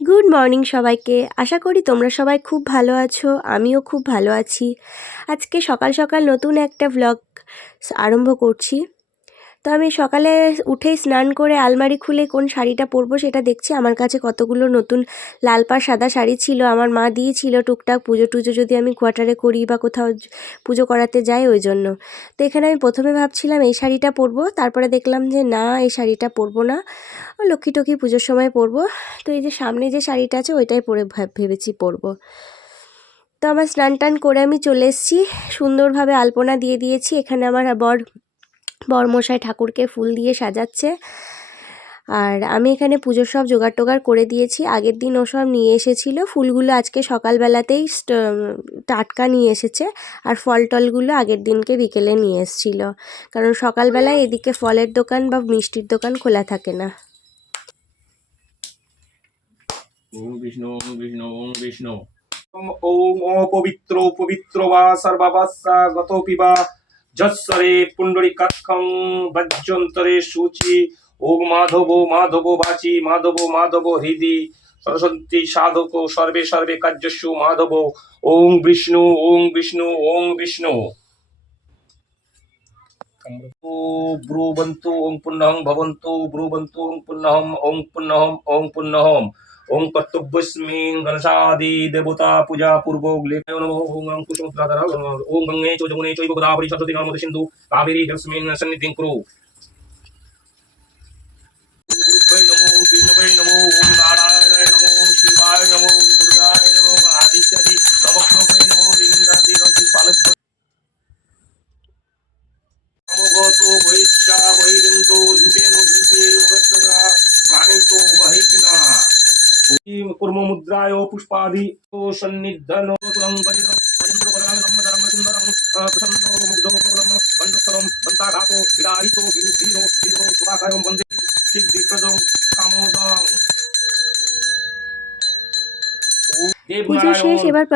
Good morning সবাইকে। আশা করি তোমরা সবাই খুব ভালো আছো, আমিও খুব ভালো আছি। আজকে সকাল সকাল নতুন একটা ভ্লগ আরম্ভ করছি। তো আমি সকালে উঠেই স্নান করে আলমারি খুলে কোন শাড়িটা পরবো সেটা দেখছি। আমার কাছে কতগুলো নতুন লাল পাড় সাদা শাড়ি ছিল। আমার মা দিয়েছিল টুকটাক পুজো টুজো যদি আমি কোয়ার্টারে করি বা কোথাও পুজো করাতে যাই ওই জন্য। তো এখানে আমি প্রথমে ভাবছিলাম এই শাড়িটা পরবো। তারপরে দেখলাম যে না, এই শাড়িটা পরবো না। লক্ষ্মী টক্ষী পুজোর সময় পরবো। তো এই যে সামনে যে শাড়িটা আছে ওইটাই পরে ভাব- ভেবেছি পরবো। তো আমার স্নান টান করে আমি চলে এসেছি। সুন্দরভাবে আলপনা দিয়ে দিয়েছি। এখানে আমার বর বরমশাই ঠাকুরকে ফুল দিয়ে সাজাচ্ছে। আর আমি এখানে পুজোর সব জোগাড় টোগাড় করে দিয়েছি। আগের দিন ও সব নিয়ে এসেছিল। ফুলগুলো আজকে সকালবেলাতেই স্ট- টাটকা নিয়ে এসেছে। আর ফল টলগুলো আগের দিনকে বিকেলে নিয়ে এসেছিল। কারণ সকালবেলায় এদিকে ফলের দোকান বা মিষ্টির দোকান খোলা থাকে না। ওম বিষ্ণু ওম বিষ্ণু ওম বিষ্ণু। ওম অপবিত্র পবিত্র বা সর্বাবাসা গতোপি বা जस्सरे पुंडरी पुण्डरीकं वज्रन्तरे सूचि ओम माधवो माधवो वाचि माधवो माधवो हृदि, सरस्वती साधको, सर्वे सर्वे काज्यस्यु माधवो, ओम विष्णु ओम विष्णु ओम विष्णु। ब्रूवन्तु ओं पुण्यहं भवंतु ब्रूवन्तु ओं पुण्यहं ओं पुण्यहं ओं पुण्यहं ओम कर्तुभ्यस्मिन् गणशादि देवता पूजा पूर्वो नमो, ओम ओम गंगे चो जमुने चैव गोदावरी सरस्वती नर्मदे सिंधु कावेरी जलस्मिन् सन्निधिं कुरु। गुरुभ्यै नमो विष्णुभै नमो, ओम नारायणाय नमो शिवाय नमो दुर्गाय नमो नमो इन्द्रादि रति प्राणितो কুর্ম মুদ্রায় পুষ্পাদি সন্নিধন পুজো শেষ এবার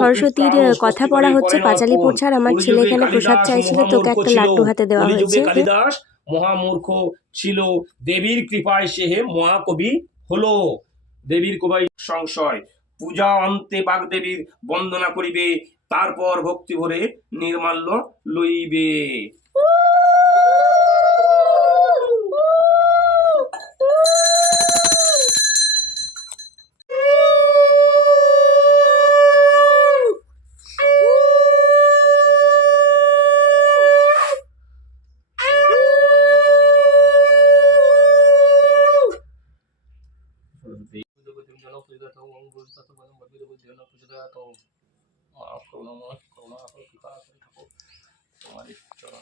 সরস্বতীর কথা পড়া হচ্ছে পাঁচালি পড়ছে আর আমার ছেলে এখানে প্রসাদ চাইছিল তোকে একটা লাড্ডু হাতে দেওয়া হয়েছে। কালিদাস মহামূর্খ ছিল। দেবীর কৃপায় সে হে মহাকবি হলো। দেবীর কবাই সংশয়। পূজা অন্তে বাগদেবীর বন্দনা করিবে তারপর ভক্তি ভরে নির্মাল্য লইবে। नौकरी करता हूँ हम रोज का तो मैंने मजबूरी को जेल पूछ रहा तो माफ करो ना माफ करो ना आप कृपा कर थको तुम्हारी चलो